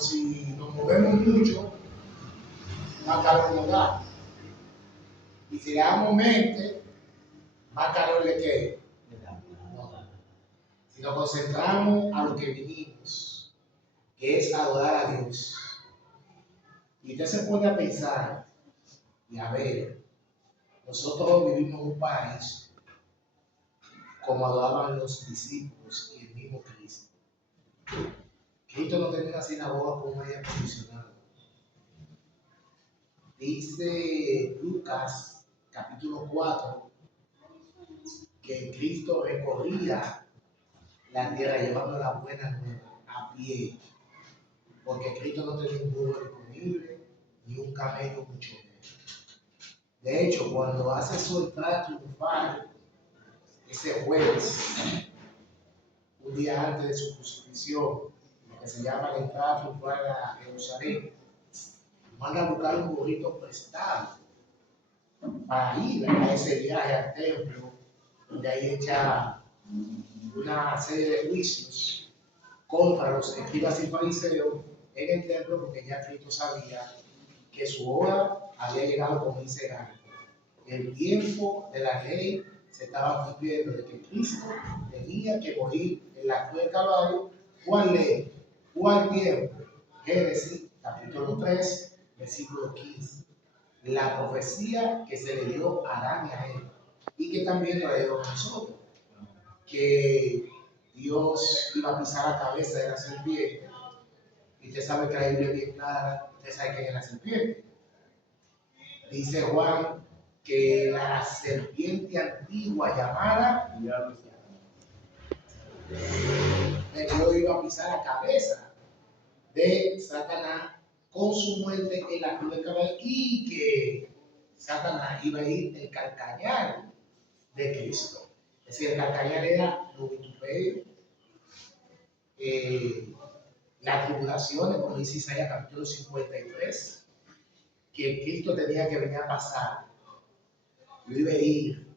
si nos movemos mucho, más calor nos da. Y si le damos mente, más calor le queda. No. Si nos concentramos a lo que vinimos, que es adorar a Dios, y usted se pone a pensar y a ver, nosotros vivimos en un país como adoraban los discípulos y el mismo Cristo. Cristo no tenía una sinagoga con un aire acondicionado. Dice Lucas capítulo 4 que Cristo recorría la tierra llevando la buena nueva a pie, porque Cristo no tenía un burro disponible ni un camello mucho menos. De hecho, cuando hace su entrada triunfal ese jueves, un día antes de su crucifixión, que se llama la entrada triunfal a Jerusalén, manda a buscar un burrito prestado para ir a ese viaje al templo, donde ahí echa una serie de juicios contra los escribas y fariseos en el templo, porque ya Cristo sabía que su hora había llegado, como dice Gálatas. El tiempo de la ley se estaba cumpliendo, de que Cristo tenía que morir en la cruz del Calvario. ¿Cuál ley? ¿Cuál tiempo? Génesis capítulo 3, versículo 15. La profecía que se le dio a Adán y a Eva, y que también lo dio a nosotros, que Dios iba a pisar la cabeza de la serpiente. Y usted sabe que la Biblia es bien clara, usted sabe que es la serpiente. Dice Juan que la serpiente antigua llamada Dios iba a pisar la cabeza de Satanás con su muerte en la cruz del Calvario, y que Satanás iba a ir el calcañar de Cristo. Es decir, el calcañar era los vituperios, las tribulaciones, como dice Isaías capítulo 53, que Cristo tenía que venir a pasar. Lo iba a ir,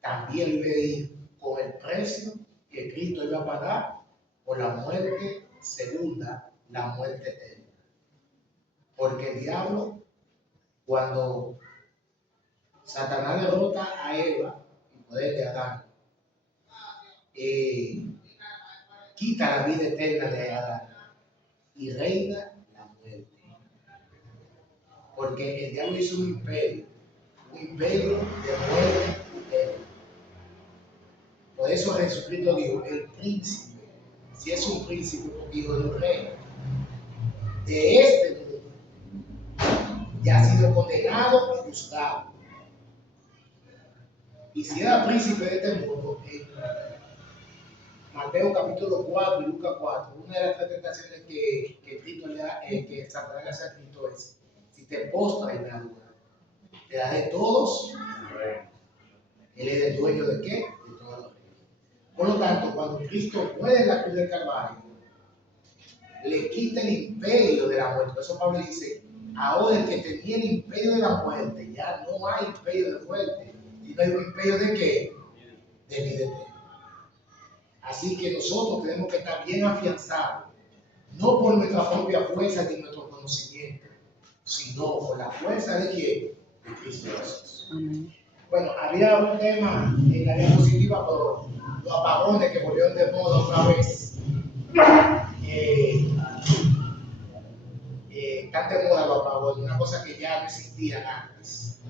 también lo iba a ir con el precio que Cristo iba a pagar por la muerte segunda, la muerte eterna. Porque el diablo, cuando Satanás derrota a Eva, el poder de Adán, quita la vida eterna de Adán y reina la muerte. Porque el diablo hizo un imperio de muerte eterna. Por eso Jesucristo dijo, el príncipe, si es un príncipe, hijo de un rey, de este mundo, ya ha sido condenado y juzgado. Y si era príncipe de este mundo, Mateo capítulo 4 y Lucas 4, una de las tres tentaciones que Cristo le da, que Satanás le hace a Cristo es: si te postras y me adoras, te daré todos. Él es el dueño de qué? De todos los reinos. Por lo tanto, cuando Cristo muere en la cruz del Calvario, le quita el imperio de la muerte. Por eso Pablo dice: ahora el que tenía el imperio de la muerte, ya no hay imperio de muerte, sino hay un imperio de qué? De vida eterna. Así que nosotros tenemos que estar bien afianzados, no por nuestra propia fuerza ni nuestro conocimiento, sino por la fuerza de quién? De Cristo Jesús. Bueno, había un tema en la diapositiva, pero los apagones que volvieron de moda otra vez. Están de moda los apagones, una cosa que ya no existía antes.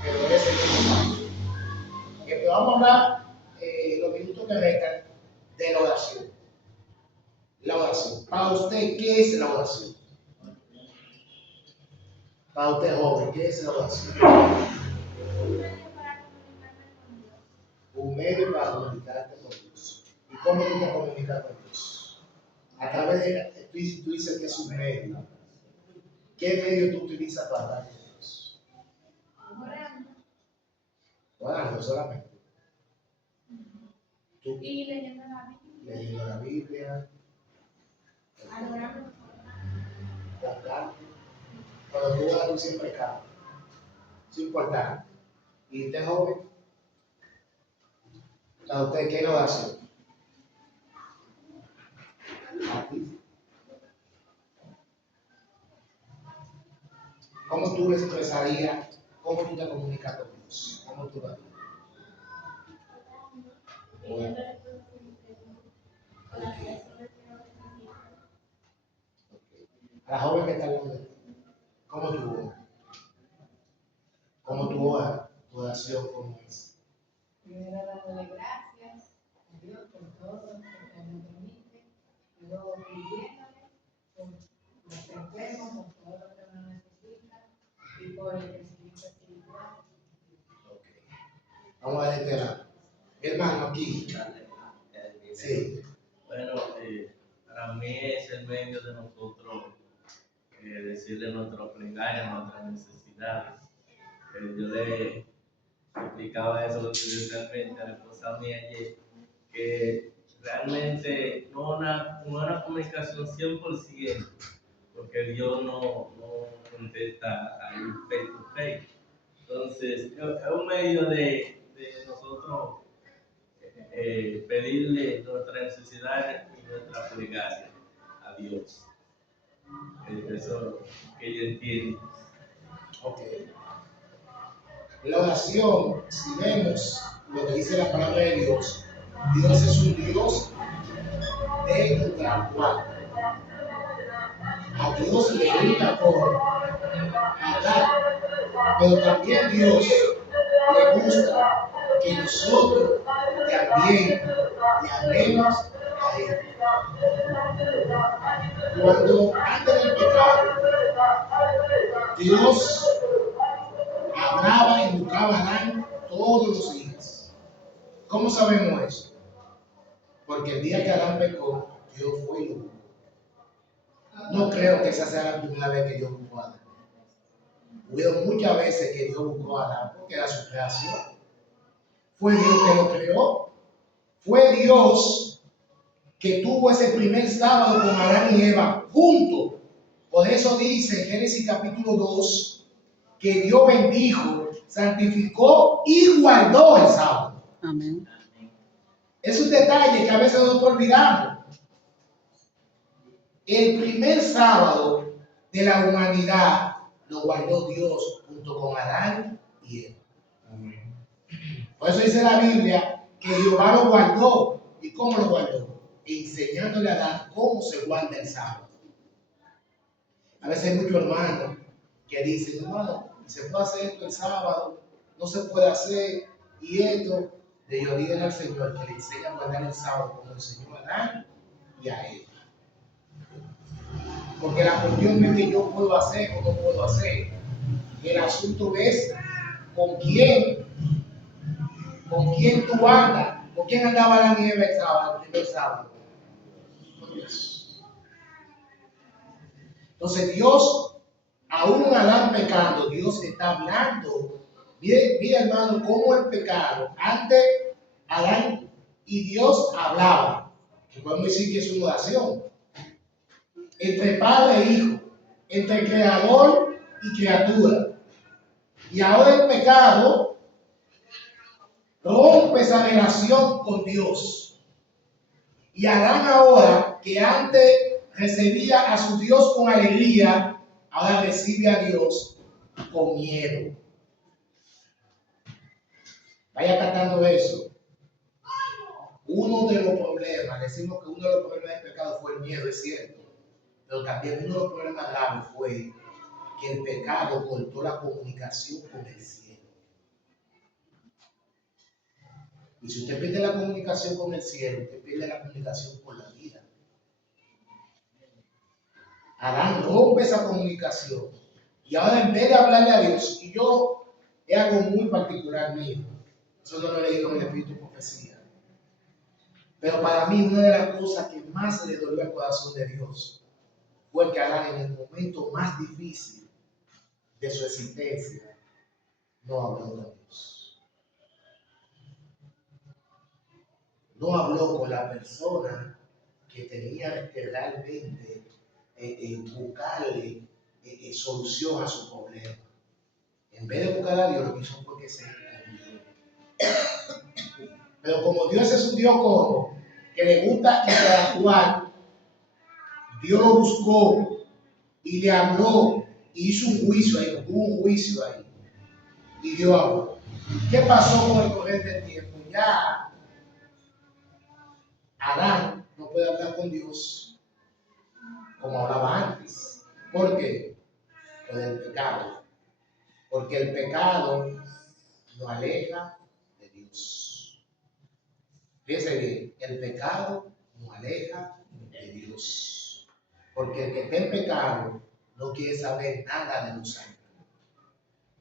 Pero es el tema. Pero vamos a hablar los minutos que restan de la oración. La oración. Para usted, ¿qué es la oración? Para usted, joven, ¿qué es la oración? Un medio para comunicarte con Dios. ¿Y cómo tú te comunicas con Dios? A través de, tú dices que es un medio. ¿Qué medio tú utilizas para hablar con Dios? Orando solamente. ¿Tú? Y leyendo la Biblia. Leyendo la Biblia. Adorando. Cuando tú oras, tú siempre cantas. Es importante. ¿Y usted, joven? ¿A usted qué lo hace? ¿A ti? ¿Cómo tú expresarías, cómo tú te comunicas con Dios? ¿Cómo tú lo harías? Bueno, a la joven que está hablando de ti, ¿cómo tú oras? Tu oración, ¿cómo es? Primero dándole gracias a Dios por todo lo que me permite, luego pidiéndole por los enfermos, por todo lo que uno necesita y por el crecimiento espiritual. Okay. Vamos a ver este lado. Hermano, aquí. Sí. Bueno, para mí es el medio de nosotros decirle nuestras plegarias, nuestras necesidades. Yo le explicaba eso realmente a la esposa mía ayer, que realmente no una comunicación 100%, porque Dios no contesta ahí face to face. Entonces, es un medio de nosotros pedirle nuestras necesidades y nuestra plegaria a Dios. Eso que yo entiendo. Ok. La oración, si vemos lo que dice la palabra de Dios, Dios es un Dios de interactuar. A Dios le gusta por hablar, pero también Dios le gusta que nosotros también le hablemos a Él. Cuando antes del pecado, Dios hablaba y buscaba a Adán todos los días. ¿Cómo sabemos eso? Porque el día que Adán pecó, Dios fue y lo buscó. No creo que esa sea la primera vez que Dios buscó a Adán. Hubo muchas veces que Dios buscó a Adán porque era su creación. Fue Dios que lo creó. Fue Dios que tuvo ese primer sábado con Adán y Eva juntos. Por eso dice en Génesis capítulo 2 que Dios bendijo, santificó y guardó el sábado. Amén. Es un detalle que a veces nos olvidamos. El primer sábado de la humanidad lo guardó Dios junto con Adán y Eva. Por eso dice la Biblia que Jehová lo guardó. ¿Y cómo lo guardó? Enseñándole a Adán cómo se guarda el sábado. A veces hay muchos hermanos que dicen, hermano, se puede hacer esto el sábado, no se puede hacer, y esto. De ellos digan al Señor que le enseña a guardar el sábado como enseñó a Adán y a Eva. Porque la cuestión no es que yo puedo hacer o no puedo hacer. El asunto es con quién tú andas. ¿Con quién andaba Adán y Eva el sábado, el primer sábado? Con Dios. Entonces Dios, aún Adán pecando, Dios está hablando. Mira hermano, cómo el pecado, antes Adán y Dios hablaban, que podemos decir que es una oración, entre padre e hijo, entre creador y criatura. Y ahora el pecado rompe esa relación con Dios. Y Adán ahora, que antes recibía a su Dios con alegría, ahora recibe a Dios con miedo. Vaya catando eso. Uno de los problemas, decimos que uno de los problemas del pecado fue el miedo, es cierto. Pero también uno de los problemas graves fue que el pecado cortó la comunicación con el cielo. Y si usted pierde la comunicación con el cielo, usted pierde la comunicación con la vida. Adán rompe esa comunicación. Y ahora en vez de hablarle a Dios, y yo es algo muy particular mío, eso no lo he leído en el Espíritu de Profecía. Pero para mí una de las cosas que más le dolió al corazón de Dios fue que Adán en el momento más difícil de su existencia no habló con Dios. No habló con la persona que tenía que realmente buscarle solución a su problema. En vez de buscar a Dios, lo que hizo fue que se escondió. Pero como Dios es un Dios como que le gusta interactuar, Dios lo buscó y le habló hizo un juicio ahí, hubo un juicio ahí. Y dio agua. ¿Qué pasó con el correr del tiempo? Ya Adán no puede hablar con Dios como hablaba antes. ¿Por qué? Por el pecado. Porque el pecado lo aleja de Dios. Fíjense bien, el pecado nos aleja de Dios. Porque el que está en pecado no quiere saber nada de los ángeles.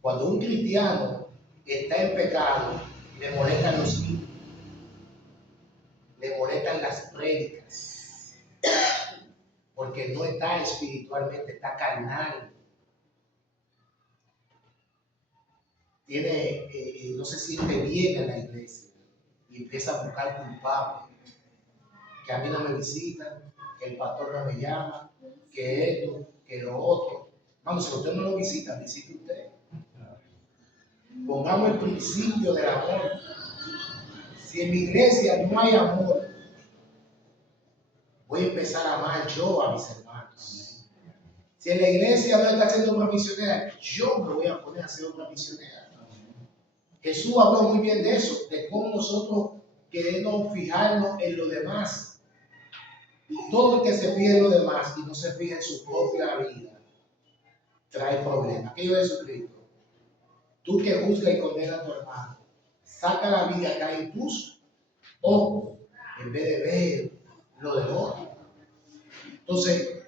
Cuando un cristiano está en pecado, le molestan los himnos, le molestan las prédicas, porque no está espiritualmente, está carnal. No se siente bien en la iglesia y empieza a buscar culpables. Que a mí no me visitan, que el pastor no me llama, que esto, que lo otro. Vamos, si usted no lo visita, visite usted. Pongamos el principio del amor. Si en mi iglesia no hay amor, voy a empezar a amar yo a mis hermanos. Si en la iglesia no está haciendo una misionera, yo me voy a poner a hacer otra misionera. Jesús habló muy bien de eso, de cómo nosotros queremos fijarnos en lo demás. Y todo el que se fija en lo demás y no se fija en su propia vida, trae problemas. ¿Qué dijo Jesucristo? Tú que juzgas y condenas a tu hermano, saca la vida que hay en tus ojos en vez de ver lo del otro. Entonces,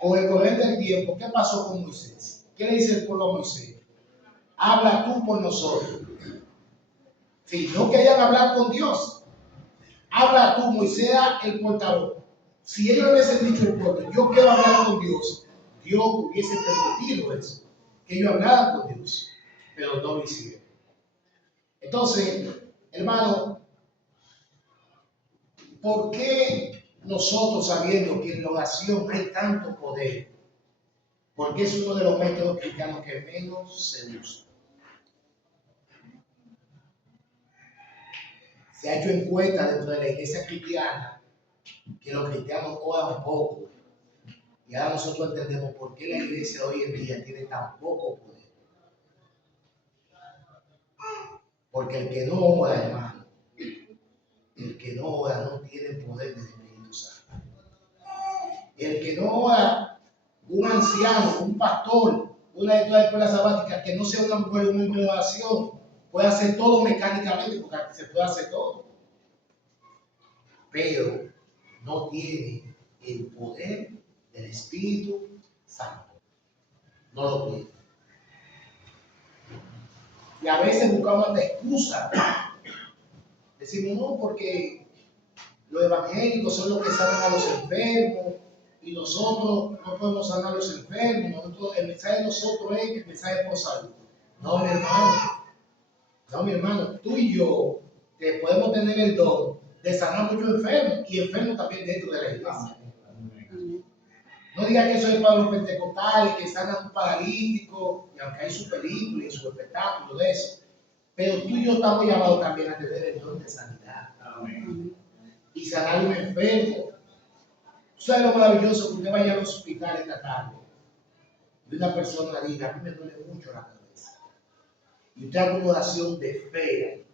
con el correr del tiempo, ¿qué pasó con Moisés? ¿Qué le dice el pueblo a Moisés? Habla tú por nosotros. Si no querían hablar con Dios, habla tú, Moisés, el portavoz. Si ellos le hubiesen dicho al pueblo, yo quiero hablar con Dios, Dios hubiese permitido eso, que ellos hablaran con Dios, pero no lo hicieron. Entonces, hermano, ¿por qué nosotros, sabiendo que en la oración hay tanto poder, porque es uno de los métodos cristianos que menos se usa? Se ha hecho encuesta dentro de la iglesia cristiana que los cristianos oran poco. Y ahora nosotros entendemos por qué la iglesia hoy en día tiene tan poco poder. Porque el que no ora, hermano, el que no ora no tiene poder del Espíritu Santo. El que no ora, un anciano, un pastor, una de todas las escuelas sabáticas, que no sea una mujer, un hombre de oración, puede hacer todo mecánicamente, porque se puede hacer todo. Pero no tiene el poder del Espíritu Santo. No lo tiene. Y a veces buscamos esta excusa. Decimos, no, porque los evangélicos son los que sanan a los enfermos y nosotros no podemos sanar a los enfermos. El mensaje de nosotros es el mensaje por salud. No, mi hermano. No, mi hermano. Tú y yo podemos tener el don de sanar a muchos enfermos y enfermos también dentro de la iglesia. No diga que eso es para los pentecostales que sanan a un paralítico, y aunque hay su película y su espectáculo de eso. Pero tú y yo estamos llamados también a tener el don de sanidad. Amén. Y sanar a un enfermo. ¿Sabes lo maravilloso que usted vaya al hospital esta tarde? Y una persona diga, a mí me duele mucho la cabeza. Y usted haga una oración de fe.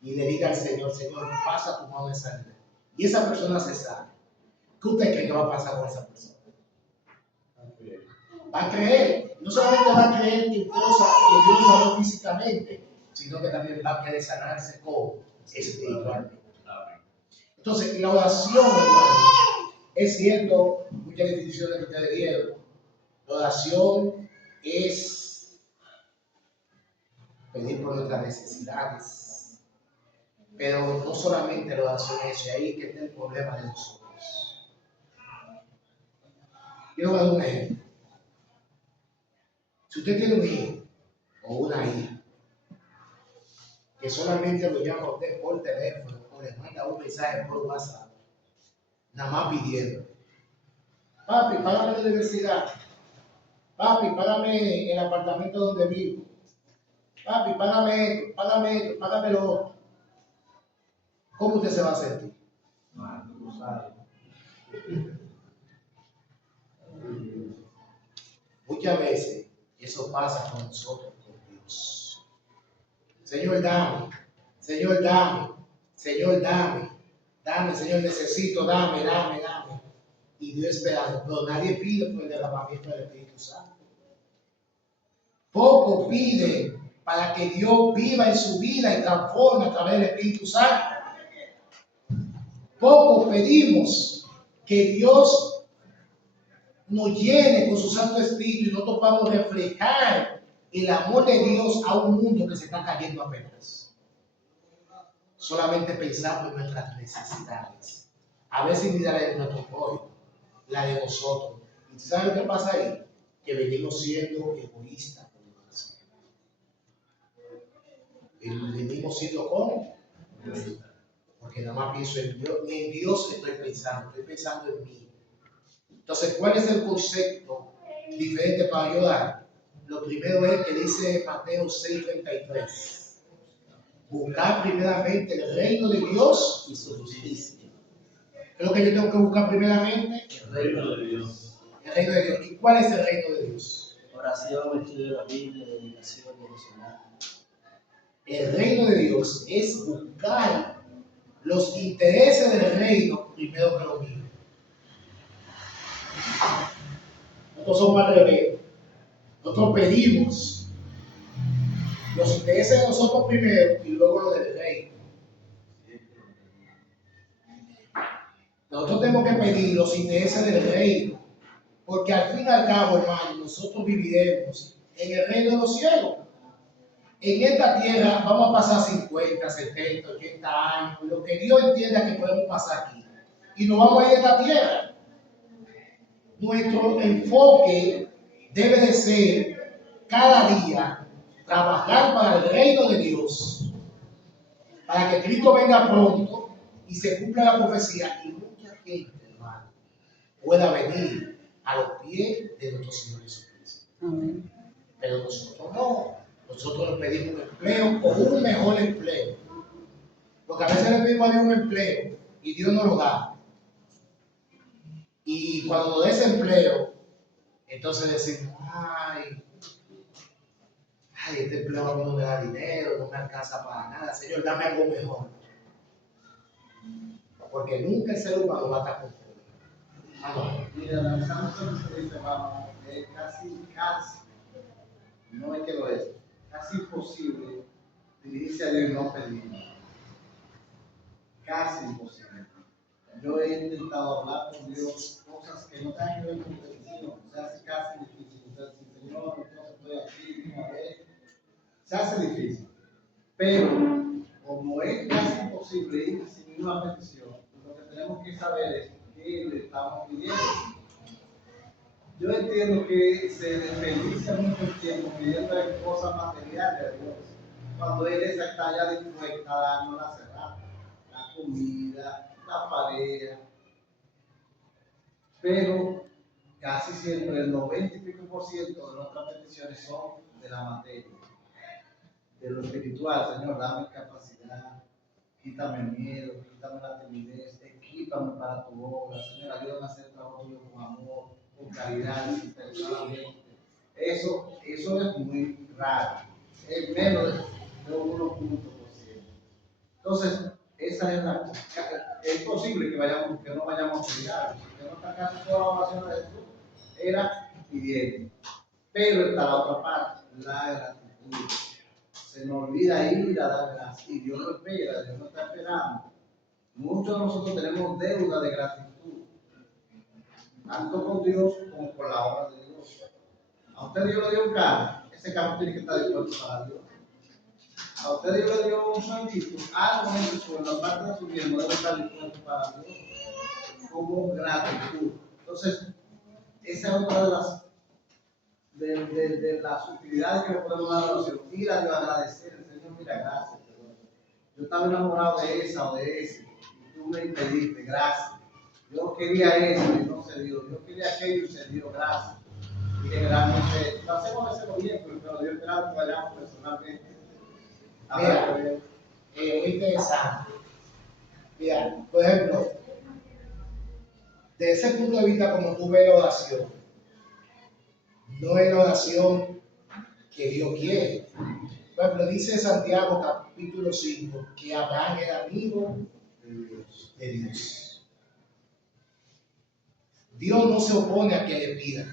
Y le diga al Señor, Señor, pasa tu mano de sanidad. Y esa persona se sana. ¿Qué usted cree que va a pasar con esa persona? Va a creer. No solamente va a creer que Dios lo sanó físicamente, sino que también va a querer sanarse como espiritualmente. Entonces, la oración, hermano, es cierto, muchas definiciones que ustedes dieron. La oración es pedir por nuestras necesidades. Pero no solamente la oración es eso, ahí que está el problema de nosotros. Yo voy a dar un ejemplo. Si usted tiene un hijo o una hija que solamente lo llama a usted por teléfono o le manda un mensaje por WhatsApp, nada más pidiendo, papi, págame la universidad, papi, págame el apartamento donde vivo, papi, págame esto, págame lo otro. ¿Cómo usted se va a sentir? muchas veces eso pasa con nosotros, con Dios. Señor, dame. Señor, dame. Señor, dame. Dame, Señor, necesito, dame. Y Dios esperando, pero nadie pide por el derramamiento del Espíritu Santo. Poco pide para que Dios viva en su vida y transforme a través del Espíritu Santo. Poco pedimos que Dios nos llene con su Santo Espíritu y nosotros podamos reflejar el amor de Dios a un mundo que se está cayendo a pedazos. Solamente pensamos en nuestras necesidades. A veces ni la de nuestro prójimo, la de nosotros. ¿Y tú sabes lo que pasa ahí? Que venimos siendo egoístas. Venimos siendo ¿cómo? Porque nada más pienso en Dios. Ni en Dios estoy pensando en mí. Entonces, ¿cuál es el concepto diferente para ayudar? Lo primero es que dice Mateo 6:33. Buscar primeramente el reino de Dios y su justicia. ¿Qué es lo que yo tengo que buscar primeramente? El reino de Dios. El reino de Dios. ¿Y cuál es el reino de Dios? Oración, estudio de la Biblia, dedicación, devocional. El reino de Dios es buscar los intereses del reino primero que lo mío. Nosotros somos al revés. Nosotros pedimos los intereses de nosotros primero y luego los del reino. Nosotros tenemos que pedir los intereses del reino, porque al fin y al cabo, hermano, nosotros viviremos en el reino de los cielos. En esta tierra vamos a pasar 50, 70, 80 años, lo que Dios entienda que podemos pasar aquí. Y nos vamos a ir de esta tierra. Nuestro enfoque debe de ser cada día trabajar para el reino de Dios, para que Cristo venga pronto y se cumpla la profecía y mucha gente, hermano, pueda venir a los pies de nuestro Señor Jesucristo. Amén. Pero nosotros no. Nosotros le pedimos un empleo o un mejor empleo. Porque a veces le pedimos a Dios un empleo y Dios no lo da. Y cuando nos da ese empleo, entonces decimos, ay, este empleo no me da dinero, no me alcanza para nada. Señor, dame algo mejor. Porque nunca el ser humano va a estar conforme. Mira, analizamos lo que se dice, hermano, casi, no es que lo es, casi imposible dirigirse a Dios y no pedir. Casi imposible. Yo he intentado hablar con Dios cosas que no tengan que ver con petición. Se hace casi difícil. Entonces, Señor, entonces estoy aquí una vez. Se hace difícil. Pero, como es casi imposible ir sin una petición, lo que tenemos que saber es qué le estamos pidiendo. Yo entiendo que se desperdicia mucho tiempo pidiendo cosas materiales a Dios, cuando Él está ya dispuesta a darnos la cerrada, la comida, la pareja. Pero casi siempre el 90 y pico % de nuestras peticiones son de la materia, de lo espiritual. Señor, dame capacidad, quítame miedo, quítame la timidez, equípame para tu obra. Señor, ayúdame a hacer trabajo tuyo con amor, con caridad, desinteresadamente. Eso es muy raro, es menos de 1%. Entonces, esa es la. Es posible que no vayamos a pedir algo, porque no está casi toda la oración de Jesús era pidiendo. Pero está la otra parte, la gratitud. Se nos olvida ir a dar gracias y Dios lo espera, Dios lo está esperando. Muchos de nosotros tenemos deuda de gratitud, tanto con Dios como por la obra de Dios. A usted Dios le dio un carro, ese carro tiene que estar dispuesto para Dios. A usted Dios le dio un sueldito, algo en su en la parte de su miembro debe estar dispuesto para Dios como gratitud. Entonces, esa es otra de las utilidades que le podemos dar a la oración. Ir a Dios a agradecer, Señor, mira, gracias. Yo estaba enamorado de esa o de ese, y tú me impediste, gracias. Yo quería eso y no se dio. Yo quería aquello y se dio, gracias. Y generalmente lo hacemos a hacerlo bien, pero Dios espera que vayamos personalmente. Mira, muy interesante. Mira, por ejemplo, desde ese punto de vista, como tú ves la oración, no es la oración que Dios quiere. Por ejemplo, dice Santiago capítulo 5 que Abraham era amigo de Dios. Dios no se opone a que le pida,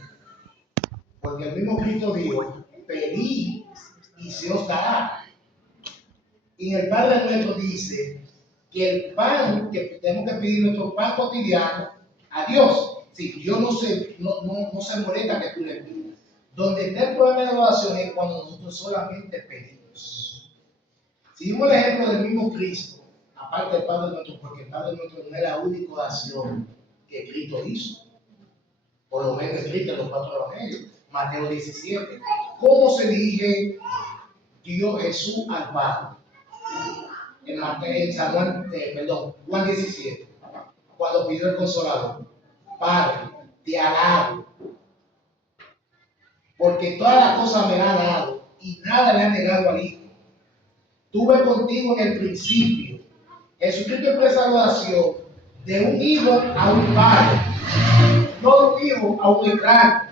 porque el mismo Cristo dijo, pedid y se os dará. Y el Padre nuestro dice que el pan, que tenemos que pedir nuestro pan cotidiano a Dios. Sí, Dios no se molesta que tú le pidas. Donde está el problema de la oración es cuando nosotros solamente pedimos. Si vimos el ejemplo del mismo Cristo, aparte del Padre nuestro, porque el Padre nuestro no es la única oración que Cristo hizo. Por lo menos escrito en los 4 evangelios. Mateo 17. ¿Cómo se dirige Dios Jesús al Padre? En San Juan, Juan 17, cuando pidió el Consolador. Padre, te alabo, porque todas las cosas me las ha dado y nada le ha negado al Hijo. Tuve contigo en el principio. Jesucristo expresa la oración de un hijo a un padre, no de un hijo a un extraño.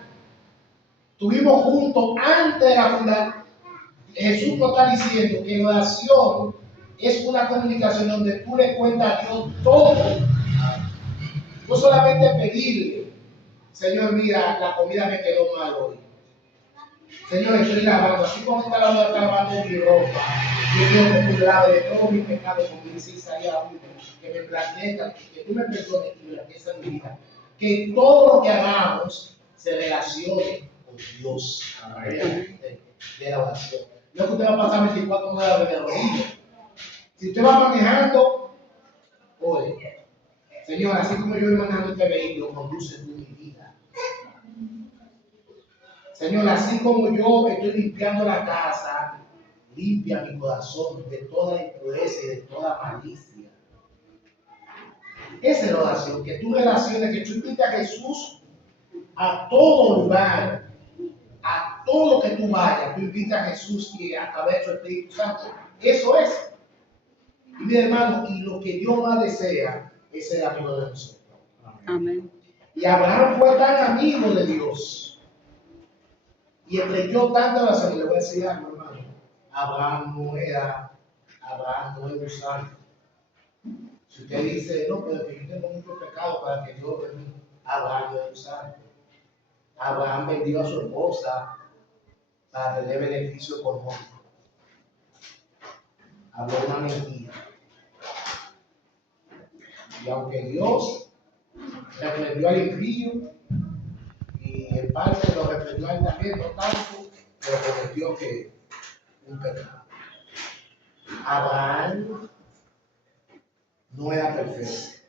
Estuvimos juntos antes de la fundación. Jesús nos está diciendo que la oración es una comunicación donde tú le cuentas a Dios todo. No solamente pedirle, Señor, mira, la comida me quedó mal hoy. Señor, estoy lavando, así como está lavando mi ropa. Yo quiero que tú laves de todos mis pecados, como dice Isaías 1, que me blanquees, que tú me perdones y blanquees mi vida. Que todo lo que hagamos se relacione con Dios. De la oración. No es que usted va a pasar 24 horas de rodillas. Si usted va manejando, oye, Señor, así como yo voy manejando este vehículo, conduce tú mi vida. Señor, así como yo estoy limpiando la casa, limpia mi corazón de toda impureza y de toda malicia. Esa es la oración, que tú relaciones, que tú invitas a Jesús a todo lugar, a todo lo que tú vayas, tú invitas a Jesús y a través de su Espíritu Santo. Eso es. Y mi hermano, y lo que Dios más desea es ser amigo de nosotros. Amén. Y Abraham fue tan amigo de Dios. Y estrechó tanta oración. Le voy a decir algo, hermano. Abraham no era un santo. Si usted dice, no, pero que yo tengo mucho pecado para que Dios venga, Abraham no era un santo. Abraham vendió a su esposa para tener beneficio económico. Habló una mentira. Y aunque Dios reprendió al impío, y en parte lo reprendió a él también, no tanto, pero cometió que un pecado. Abraham no era perfecto.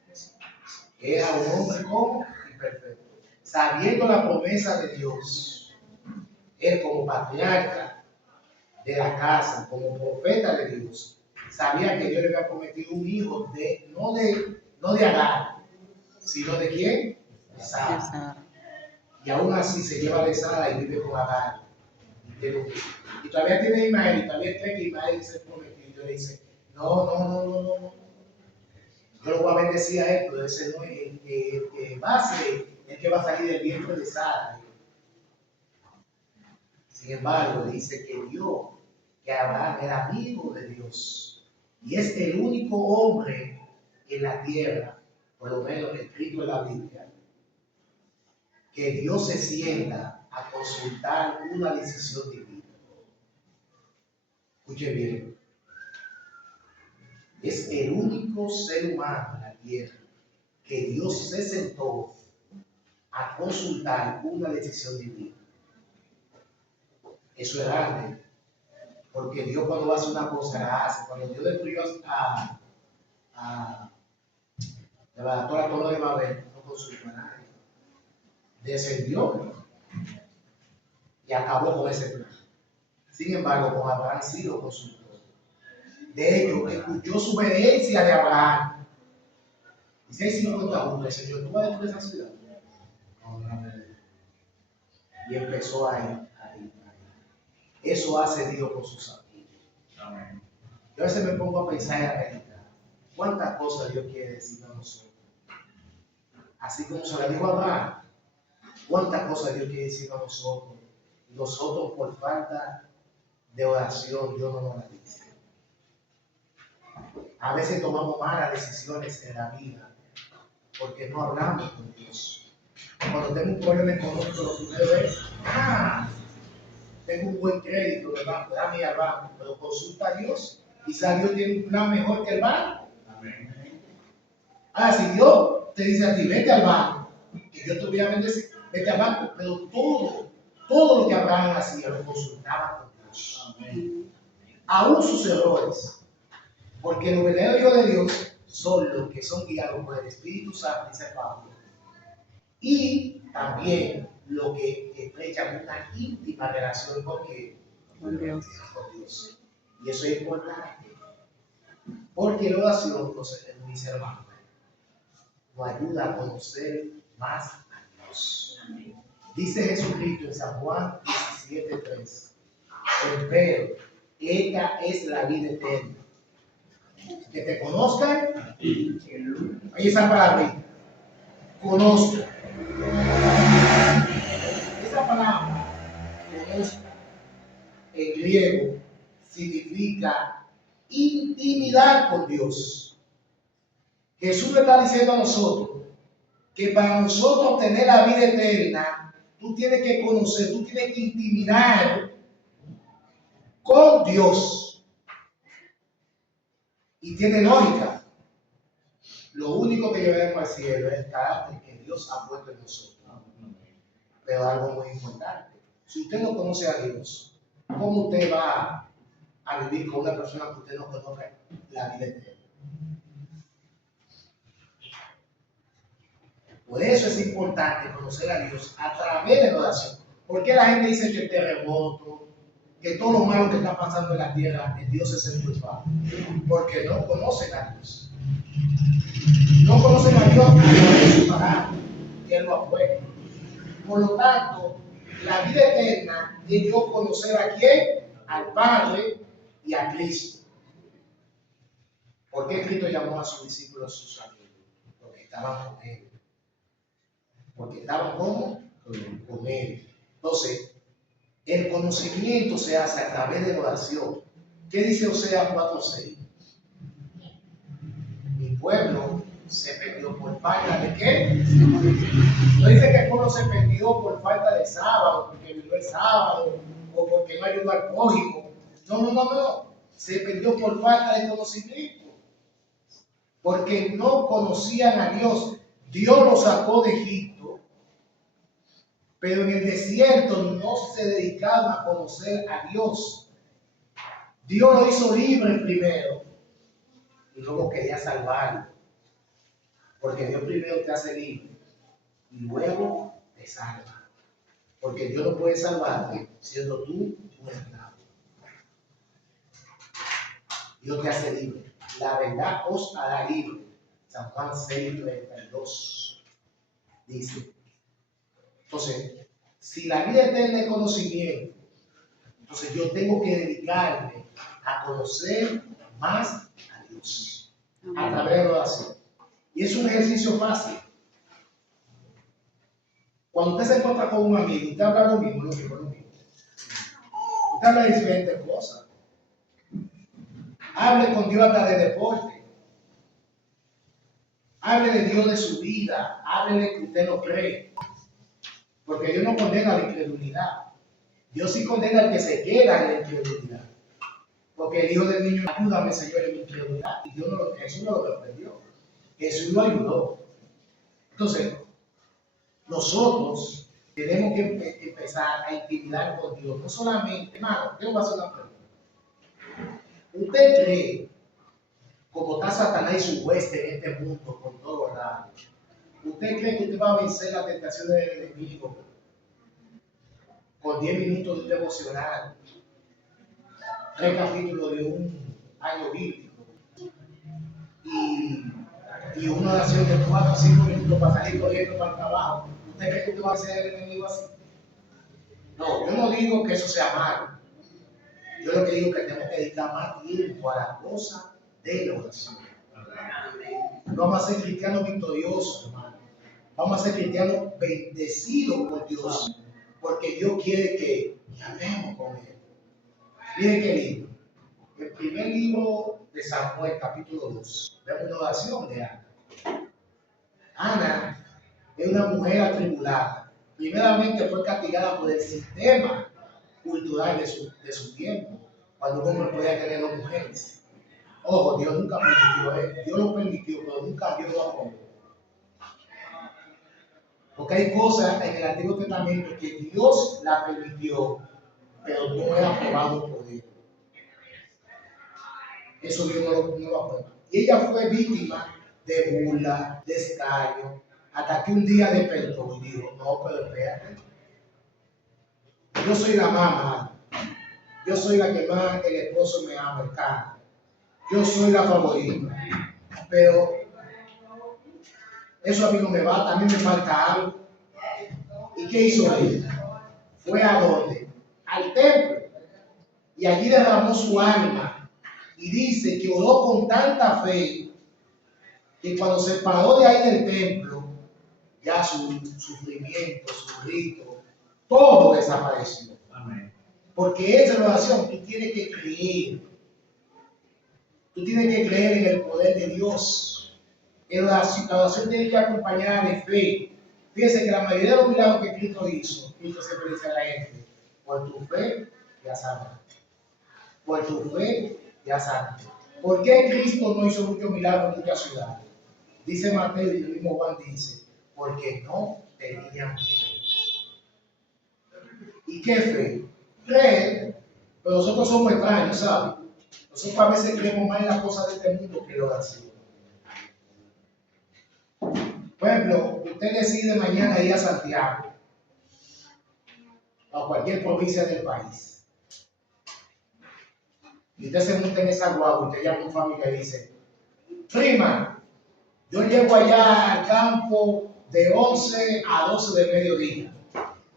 Era un hombre como imperfecto. Sabiendo la promesa de Dios, él como patriarca de la casa, como profeta de Dios, sabía que Dios le había prometido un hijo no de Agar, sino de quién? De Sara. Y aún así se lleva de Sara y vive con Agar. Y todavía tiene Ismael, y todavía cree que Ismael es el prometido. Y Dios le dice, no. Yo lo voy a bendecir a él, pero ese no es el que va a ser, el que va a salir del vientre de Sara. Sin embargo, dice que Abraham era amigo de Dios. Y es el único hombre en la tierra, por lo menos escrito en la Biblia, que Dios se sienta a consultar una decisión divina. Escuche bien. Es el único ser humano en la tierra que Dios se sentó a consultar una decisión divina. Eso es grande, porque Dios cuando hace una cosa la hace. Cuando Dios destruyó a toda la torre de Babel, no consultó a nadie. Descendió y acabó con ese plan. Sin embargo, con Abraham sí lo consultó. De hecho, escuchó su obediencia de Abraham. Y 6:51, el Señor, ¿tú vas a destruir esa ciudad? No. Y empezó a ir. Eso hace Dios con sus amigos. Amén. Yo a veces me pongo a pensar en América. ¿Cuántas cosas Dios quiere decir a nosotros? Así como se le dijo a Abraham. ¿Cuántas cosas Dios quiere decir a nosotros Nosotros por falta de oración, Dios no nos la dice. A veces tomamos malas decisiones en la vida porque no hablamos con Dios. Cuando tengo un problema económico, lo primero es, tengo un buen crédito del banco, dame al banco, pero consulta a Dios. Quizá Dios tiene un plan mejor que el banco. Si Dios te dice a ti, vete al banco, que yo te voy a bendecir, vete al banco, pero todo lo que Abraham hacía lo consultaba con Dios. Aún sus errores, porque los verdaderos hijos de Dios son los que son guiados por el Espíritu Santo, dice Pablo, y también los que estrechan una íntima relación con Dios. Y eso es importante, porque la oración, mis hermanos, nos ayuda a conocer más a Dios. Dice Jesucristo en San Juan 17:3, pero esta es la vida eterna, que te conozcan, ahí esa palabra, conozca. Esa palabra, conozca, en griego, significa intimidad con Dios. Jesús le está diciendo a nosotros que para nosotros obtener la vida eterna, tú tienes que conocer, tú tienes que intimidar con Dios. Y tiene lógica. Lo único que llevaremos al cielo es el carácter que Dios ha puesto en nosotros. Pero algo muy importante, si usted no conoce a Dios, ¿cómo usted va a vivir con una persona que usted no conoce la vida eterna? Por eso es importante conocer a Dios a través de la oración. ¿Por qué la gente dice que el terremoto, que todo lo malo que está pasando en la tierra, en Dios es el culpable? Porque no conocen a Dios. No conocen a Dios a su palabra, que Él lo ha puesto. Por lo tanto, la vida eterna es yo conocer a quién, al Padre y a Cristo. ¿Por qué Cristo llamó a sus discípulos sus amigos? Porque estaban con Él. Porque estaban con Él. Entonces, el conocimiento se hace a través de la oración. ¿Qué dice Oseas 4:6? Mi pueblo se perdió por falta de ¿qué? No dice que el pueblo se perdió por falta de sábado, porque vivió el sábado, o porque no ayudó al prójimo. No. Se perdió por falta de conocimiento. Porque no conocían a Dios. Dios los sacó de Egipto, pero en el desierto no se dedicaban a conocer a Dios. Dios lo hizo libre primero y luego quería salvarlo. Porque Dios primero te hace libre y luego te salva. Porque Dios no puede salvarte siendo tú un esclavo. Dios te hace libre. La verdad os hará libre. San Juan 6:32 dice. Entonces, si la vida eterna es conocimiento, entonces yo tengo que dedicarme a conocer más a Dios a través de la oración. Y es un ejercicio fácil. Cuando usted se encuentra con un amigo, usted habla lo mismo. Usted habla de diferentes cosas. Hable con Dios hasta de deporte. Hable de Dios de su vida. Hable de que usted no cree. Porque Dios no condena la incredulidad. Dios sí condena al que se queda en la incredulidad. Porque el hijo del niño, ayúdame, Señor, en mi incredulidad. Y Jesús no lo reprendió. Jesús lo ayudó. Entonces, nosotros tenemos que empezar a intimidar con Dios. No solamente, hermano, yo voy a hacer una pregunta. ¿Usted cree, como está Satanás y su hueste en este mundo por todos lados, usted cree que usted va a vencer las tentaciones del enemigo con 10 minutos de devocional, 3 capítulos de un año bíblico y una oración de 4 o 5 minutos para salir corriendo para el trabajo? ¿Usted cree que usted va a vencer el enemigo así? No, yo no digo que eso sea malo. Yo lo que digo es que tenemos que dedicar más tiempo a la cosa de la oración. No vamos a ser cristianos victoriosos, hermano. Vamos a ser cristianos bendecidos por Dios. porque Dios quiere que hablemos con Él. Miren qué lindo. El primer libro de Samuel, capítulo 2, vemos una oración de Ana. Ana es una mujer atribulada. Primeramente fue castigada por el sistema cultural de su tiempo, cuando un hombre podía tener dos mujeres. Ojo, Dios nunca permitió, Dios lo permitió, pero nunca Dios lo aprobó. Porque hay cosas en el Antiguo Testamento que Dios la permitió, pero no era aprobado por Dios. Eso Dios no lo aprueba. Y ella fue víctima de burla, de escarnio, hasta que un día despertó y dijo, no, pero espérate. Yo soy la mamá. Yo soy la que más el esposo me ama, el carro. Yo soy la favorita. Pero eso a mí no me basta, a mí me falta algo. ¿Y qué hizo ella? Fue a dónde? Al templo. Y allí derramó su alma. Y dice que oró con tanta fe que cuando se paró de ahí del templo, ya su sufrimiento, su rito, todo desapareció. Amén. Porque esa oración tú tienes que creer. Tú tienes que creer en el poder de Dios. La oración tiene que acompañar de fe. Fíjense que la mayoría de los milagros que Cristo hizo, Cristo siempre dice a la gente, por tu fe ya sana. Por tu fe ya sana. ¿Por qué Cristo no hizo muchos milagros en muchas ciudades? Dice Mateo y el mismo Juan dice, porque no tenían fe. ¿Y qué fe? Creer, pero nosotros somos extraños, ¿sabes? Nosotros a veces creemos más en las cosas de este mundo que en la oración. Por ejemplo, usted decide mañana ir a Santiago, a cualquier provincia del país. Y usted se monta en esa guagua y usted llama a un familia y dice, prima, yo llego allá al campo de 11 a 12 del mediodía.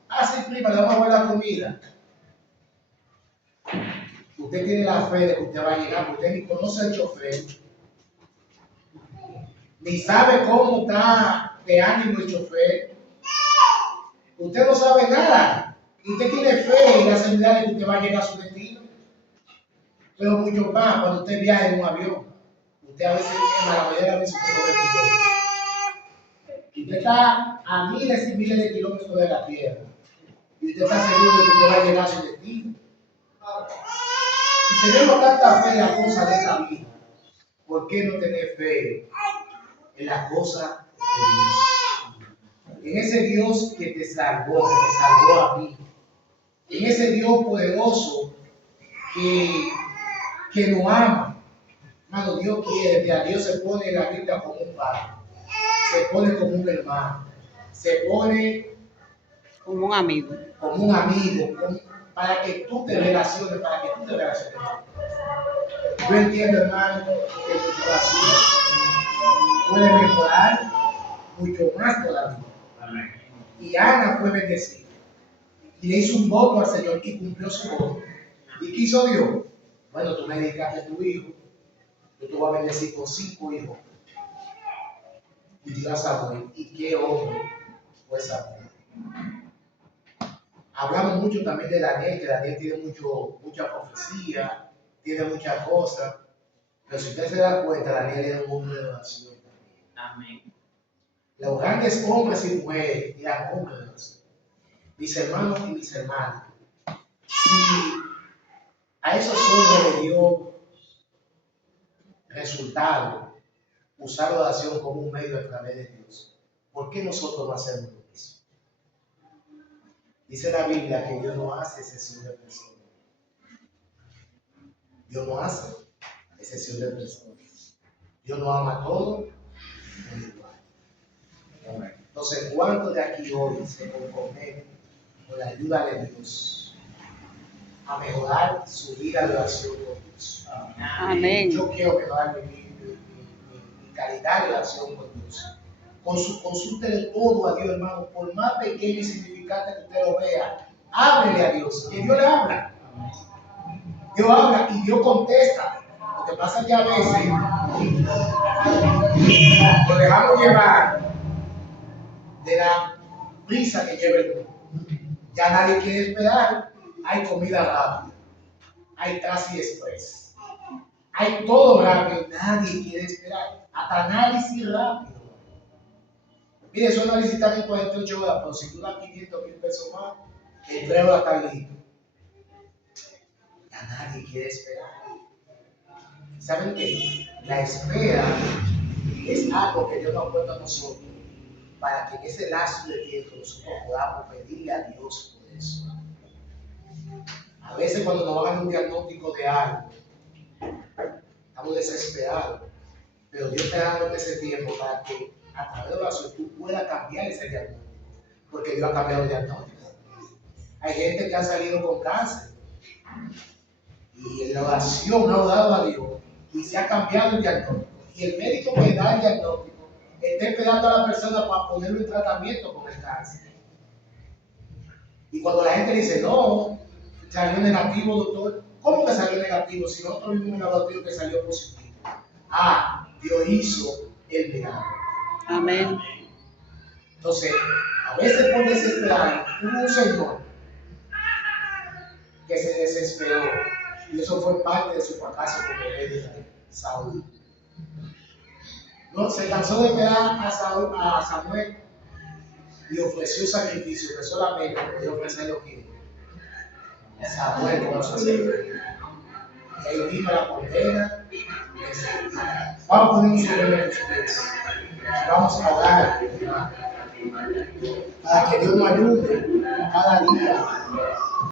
Ah, sí, prima, le vamos a ver la comida. Usted tiene la fe de que usted va a llegar, porque usted ni conoce al chofer, ni sabe cómo está de ánimo el chofer. Usted no sabe nada. Usted tiene fe en la seguridad de que usted va a llegar a su destino. Pero mucho más cuando usted viaja en un avión. Usted a veces, la mayoría de las veces, usted no ve piloto. Y usted está a miles y miles de kilómetros de la tierra. Y usted está seguro de que usted va a llegar a su destino. Si tenemos tanta fe en las cosas de esta vida, ¿por qué no tener fe en las cosas de Dios? En ese Dios que te salvó, que me salvó a mí. En ese Dios poderoso que nos ama. Hermano, Dios quiere que a Dios se pone en la Biblia como un padre, se pone como un hermano, se pone como un amigo. Para que tú te relaciones, Yo entiendo, hermano, que tu oración puede mejorar mucho más todavía. Amén. Y Ana fue bendecida. Y le hizo un voto al Señor y cumplió su voto. ¿Y qué hizo Dios? Bueno, tú me dedicaste a tu hijo. Yo te voy a bendecir con 5 hijos. Y dirá Samuel, ¿y qué hombre fue Samuel? Hablamos mucho también de Daniel, que Daniel tiene mucha profecía, tiene muchas cosas. Pero si usted se da cuenta, Daniel era un hombre de oración. Amén. Los grandes hombres y mujeres eran hombres de oración. Mis hermanos y mis hermanas, si a esos hombres le dio resultado usar la oración como un medio a través de Dios, ¿por qué nosotros no hacemos lo mismo? Dice la Biblia que Dios no hace excepción de personas. Dios no hace excepción de personas. Dios no ama a todos por igual. Entonces, ¿cuántos de aquí hoy se comprometen con la ayuda de Dios a mejorar su vida de oración con Dios? Amén. Yo quiero mejorar mi calidad de oración con Dios. Consúltele todo a Dios, hermano, por más pequeño y significante que usted lo vea. Háblele a Dios, que Dios le habla. Dios habla y Dios contesta. Lo que pasa es que a veces lo dejamos llevar de la prisa que lleva el mundo. Ya nadie quiere esperar. Hay comida rápida. Hay Taxi Express. Hay todo rápido. Nadie quiere esperar. Hasta análisis rápido. Mire, eso análisis está en 48 horas, pero si tú das 500,000 pesos más, el empleo está listo. Ya nadie quiere esperar. ¿Saben qué? La espera es algo que Dios nos ha puesto a nosotros para que en ese lapso de tiempo nosotros podamos pedirle a Dios por eso. A veces cuando nos van a dar un diagnóstico de algo, estamos desesperados, pero Dios te da dando ese tiempo para que a través de la oración tú puedas cambiar ese diagnóstico, porque Dios ha cambiado el diagnóstico. Hay gente que ha salido con cáncer y en la oración ha orado a Dios y se ha cambiado el diagnóstico. Y el médico que da el diagnóstico está esperando a la persona para ponerlo en tratamiento con el cáncer. Y cuando la gente dice, no, salió negativo, doctor, ¿cómo que salió negativo si nosotros vimos un laboratorio que salió positivo? Ah, Dios hizo el milagro. Amén. Entonces, a veces por desesperar, hubo un señor que se desesperó y eso fue parte de su fracaso como rey de Israel, Saúl. No, se cansó de esperar a Samuel y ofreció sacrificio que solamente podía ofrecer lo que Samuel como sacerdote. Y ahí vino la condena. Vamos a poner un sobre los pies. Vamos a orar para que Dios nos ayude cada día